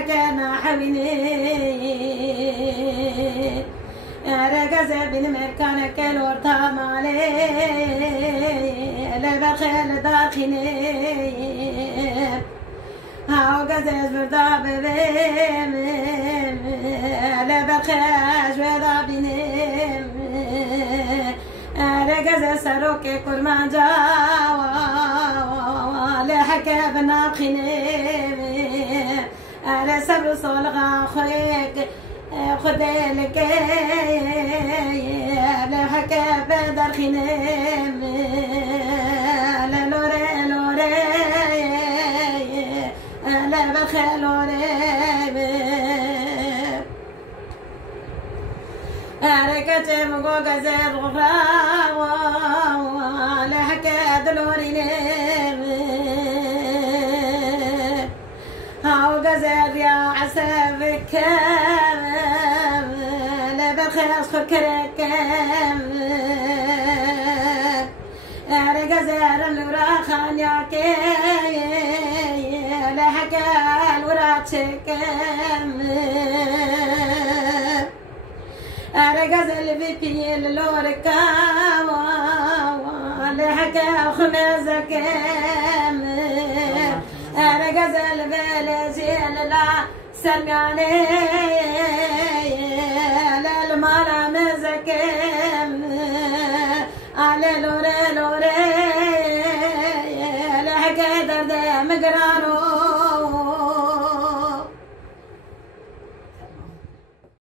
حكينا حبيني رقص بن مكانك الورطة مالي لبخيل داخلي هاو قزز بردا ببيم لبخيش ودا بنيم رقص سروك كرمان جاوا لحكى بناقيني على سبر صلغة خويك خذلك لحكى بدر خنيم لوري لوري لا بخل لوري حركة مقوقة زي الغفرة لحكى دلوري هاو غزال يا عسافك لبخيص خكرك غزال الوراخان ياكي لحكى الوراتك غزال بيبي اللوركا لحكى خمازك غزال بلزين لا سمعني لا المال مزكي